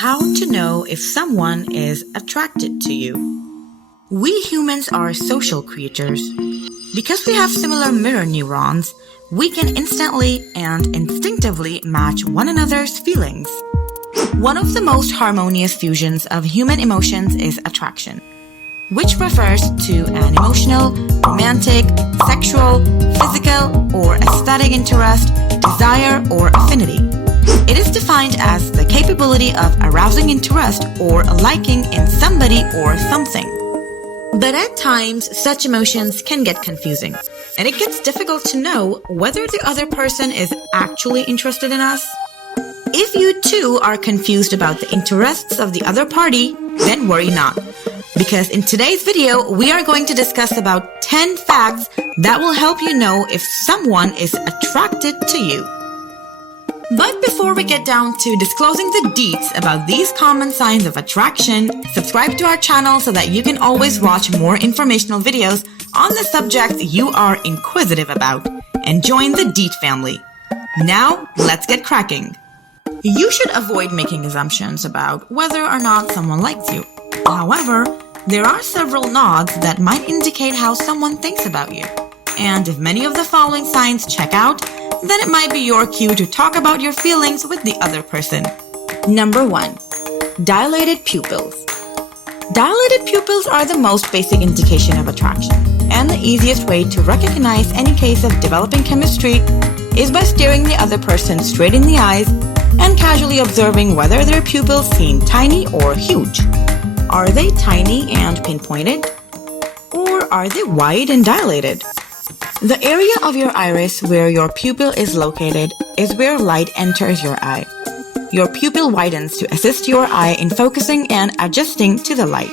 How to know if someone is attracted to you. We humans are social creatures. Because we have similar mirror neurons, we can instantly and instinctively match one another's feelings. One of the most harmonious fusions of human emotions is attraction, which refers to an emotional, romantic, sexual, physical, or aesthetic interest, desire, or affinity. It is defined as the capability of arousing interest or liking in somebody or something. But at times, such emotions can get confusing, and it gets difficult to know whether the other person is actually interested in us. If you too are confused about the interests of the other party, then worry not, because in today's video, we are going to discuss about 10 facts that will help you know if someone is attracted to you. But before we get down to disclosing the deets about these common signs of attraction, subscribe to our channel so that you can always watch more informational videos on the subjects you are inquisitive about, and join the Deetz family. Now, let's get cracking. You should avoid making assumptions about whether or not someone likes you. However, there are several nods that might indicate how someone thinks about you. And if many of the following signs check out, then it might be your cue to talk about your feelings with the other person. Number 1. Dilated pupils. Dilated pupils are the most basic indication of attraction, and the easiest way to recognize any case of developing chemistry is by staring the other person straight in the eyes and casually observing whether their pupils seem tiny or huge. Are they tiny and pinpointed? Or are they wide and dilated? The area of your iris where your pupil is located is where light enters your eye. Your pupil widens to assist your eye in focusing and adjusting to the light.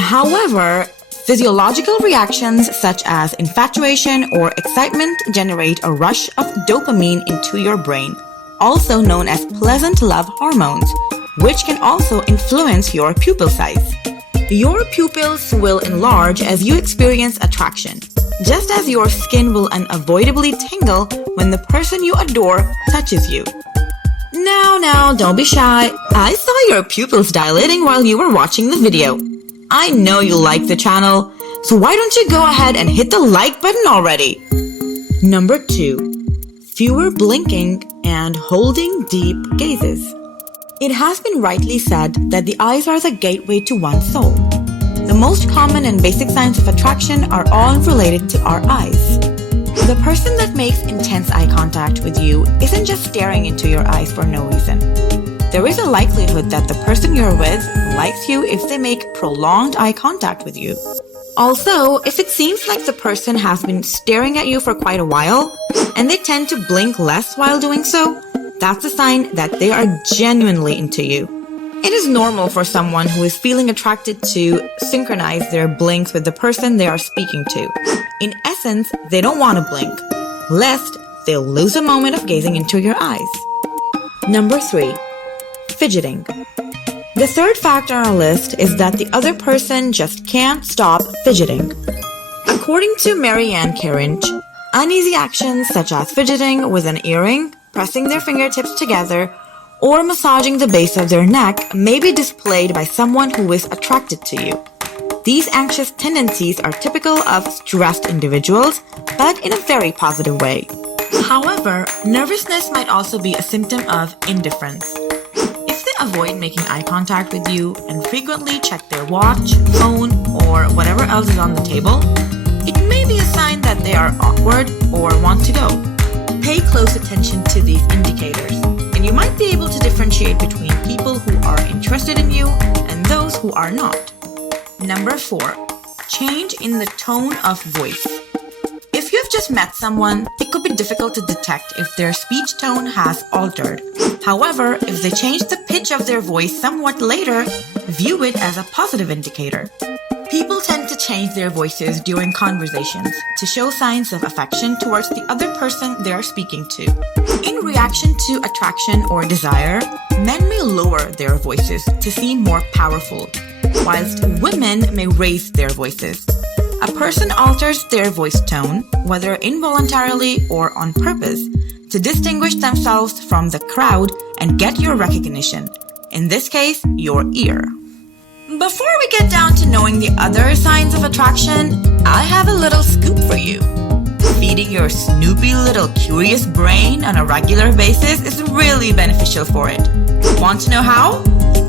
However, physiological reactions such as infatuation or excitement generate a rush of dopamine into your brain, also known as pleasant love hormones, which can also influence your pupil size. Your pupils will enlarge as you experience attraction, just as your skin will unavoidably tingle when the person you adore touches you. Now, don't be shy. I saw your pupils dilating while you were watching the video. I know you like the channel, so why don't you go ahead and hit the like button already? Number 2. Fewer blinking and holding deep gazes. It has been rightly said that the eyes are the gateway to one's soul. The most common and basic signs of attraction are all related to our eyes. The person that makes intense eye contact with you isn't just staring into your eyes for no reason. There is a likelihood that the person you're with likes you if they make prolonged eye contact with you. Also, if it seems like the person has been staring at you for quite a while, and they tend to blink less while doing so, that's a sign that they are genuinely into you. It is normal for someone who is feeling attracted to synchronize their blinks with the person they are speaking to. In essence, they don't want to blink, lest they'll lose a moment of gazing into your eyes. Number 3. Fidgeting. The third factor on our list is that the other person just can't stop fidgeting. According to Marianne Carinch, uneasy actions such as fidgeting with an earring, pressing their fingertips together, or massaging the base of their neck may be displayed by someone who is attracted to you. These anxious tendencies are typical of stressed individuals, but in a very positive way. However, nervousness might also be a symptom of indifference. If they avoid making eye contact with you and frequently check their watch, phone, or whatever else is on the table, it may be a sign that they are awkward or want to go. Pay close attention to these indicators, and you might be able to differentiate between people who are interested in you and those who are not. Number 4. Change in the tone of voice. If you have just met someone, it could be difficult to detect if their speech tone has altered. However, if they change the pitch of their voice somewhat later, view it as a positive indicator. People tend to change their voices during conversations to show signs of affection towards the other person they are speaking to. In reaction to attraction or desire, men may lower their voices to seem more powerful, whilst women may raise their voices. A person alters their voice tone, whether involuntarily or on purpose, to distinguish themselves from the crowd and get your recognition. in this case, your ear. Before we get down to knowing the other signs of attraction, I have a little scoop for you. Feeding your snoopy little curious brain on a regular basis is really beneficial for it. Want to know how?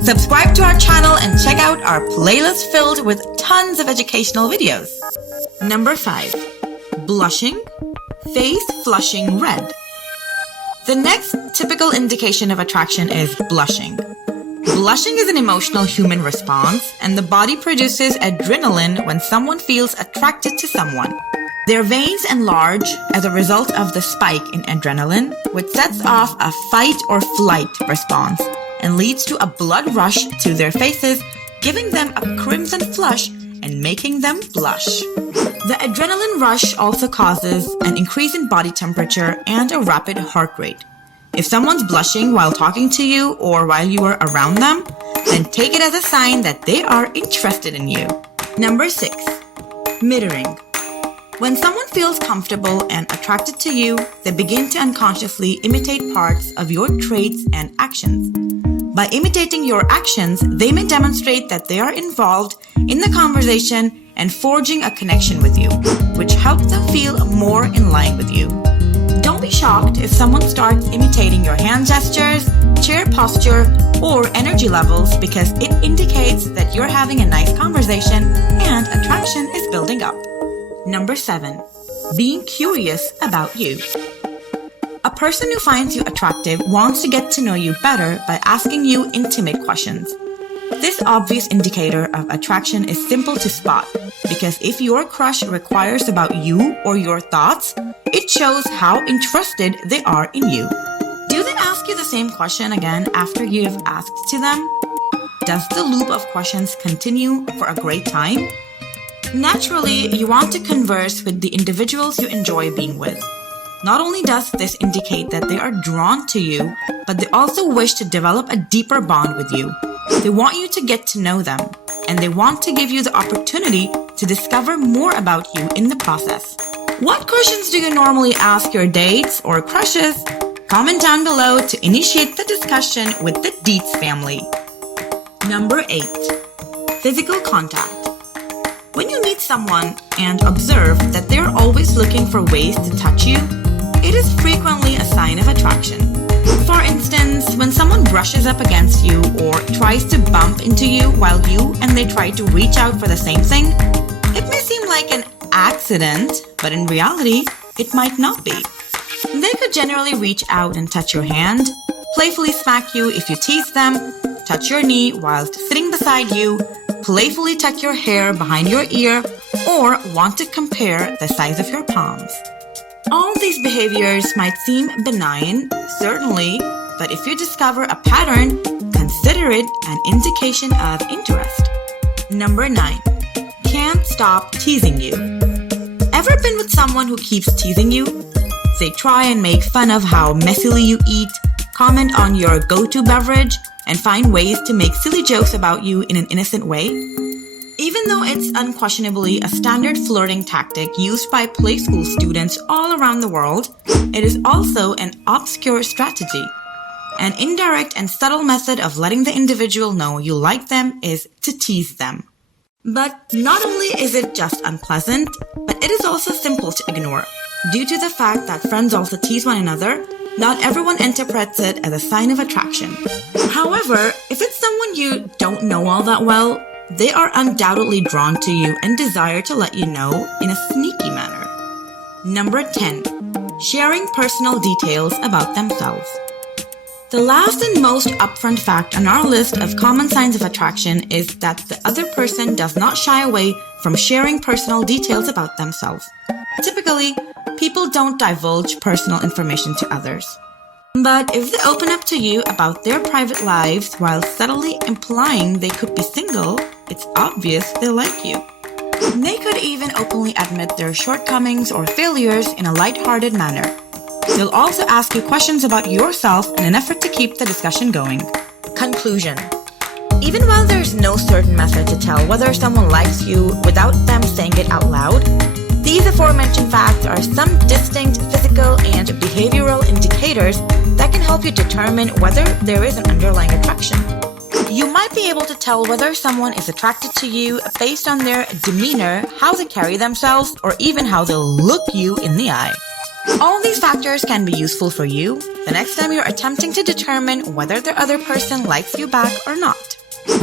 Subscribe to our channel and check out our playlist filled with tons of educational videos. Number 5. Blushing, face flushing red. The next typical indication of attraction is blushing. Blushing is an emotional human response, and the body produces adrenaline when someone feels attracted to someone. Their veins enlarge as a result of the spike in adrenaline, which sets off a fight or flight response and leads to a blood rush to their faces, giving them a crimson flush and making them blush. The adrenaline rush also causes an increase in body temperature and a rapid heart rate. If someone's blushing while talking to you or while you are around them, then take it as a sign that they are interested in you. Number 6. Mirroring. When someone feels comfortable and attracted to you, they begin to unconsciously imitate parts of your traits and actions. By imitating your actions, they may demonstrate that they are involved in the conversation and forging a connection with you, which helps them feel more in line with you. Don't be shocked if someone starts imitating your hand gestures, chair posture, or energy levels because it indicates that you're having a nice conversation and attraction is building up. Number 7. Being curious about you. A person who finds you attractive wants to get to know you better by asking you intimate questions. This obvious indicator of attraction is simple to spot because if your crush requires about you or your thoughts, it shows how interested they are in you. Do they ask you the same question again after you've asked to them? Does the loop of questions continue for a great time? Naturally, you want to converse with the individuals you enjoy being with. Not only does this indicate that they are drawn to you, but they also wish to develop a deeper bond with you. They want you to get to know them, and they want to give you the opportunity to discover more about you in the process. What questions do you normally ask your dates or crushes? Comment down below to initiate the discussion with the Deetz family. Number 8. Physical contact. When you meet someone and observe that they're always looking for ways to touch you, it is frequently a sign of attraction. For instance, when someone brushes up against you or tries to bump into you while you and they try to reach out for the same thing, it may seem like an accident, but in reality, it might not be. They could generally reach out and touch your hand, playfully smack you if you tease them, touch your knee whilst sitting beside you, playfully tuck your hair behind your ear, or want to compare the size of your palms. All these behaviors might seem benign, certainly, but if you discover a pattern, consider it an indication of interest. Number 9. Can't stop teasing you. Ever been with someone who keeps teasing you? They try and make fun of how messily you eat, comment on your go-to beverage, and find ways to make silly jokes about you in an innocent way? Even though it's unquestionably a standard flirting tactic used by play school students all around the world, it is also an obscure strategy. An indirect and subtle method of letting the individual know you like them is to tease them. But not only is it just unpleasant, but it is also simple to ignore. Due to the fact that friends also tease one another, not everyone interprets it as a sign of attraction. However, if it's someone you don't know all that well, they are undoubtedly drawn to you and desire to let you know in a sneaky manner. Number 10. Sharing personal details about themselves. The last and most upfront fact on our list of common signs of attraction is that the other person does not shy away from sharing personal details about themselves. Typically, people don't divulge personal information to others. But if they open up to you about their private lives while subtly implying they could be single, it's obvious they like you. They could even openly admit their shortcomings or failures in a lighthearted manner. They'll also ask you questions about yourself in an effort to keep the discussion going. Conclusion. Even while there's no certain method to tell whether someone likes you without them saying it out loud, these aforementioned facts are some distinct physical and behavioral indicators that can help you determine whether there is an underlying attraction. You might be able to tell whether someone is attracted to you based on their demeanor, how they carry themselves, or even how they look you in the eye. All these factors can be useful for you the next time you're attempting to determine whether the other person likes you back or not.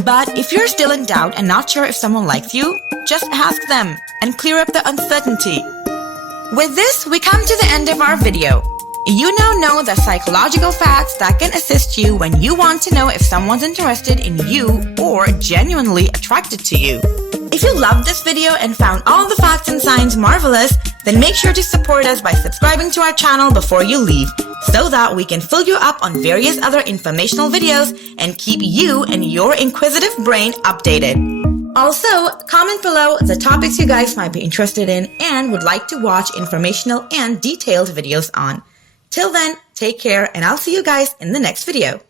But if you're still in doubt and not sure if someone likes you, just ask them and clear up the uncertainty. With this, we come to the end of our video. You now know the psychological facts that can assist you when you want to know if someone's interested in you or genuinely attracted to you. If you loved this video and found all the facts and signs marvelous, then make sure to support us by subscribing to our channel before you leave, so that we can fill you up on various other informational videos and keep you and your inquisitive brain updated. Also, comment below the topics you guys might be interested in and would like to watch informational and detailed videos on. Till then, take care and I'll see you guys in the next video.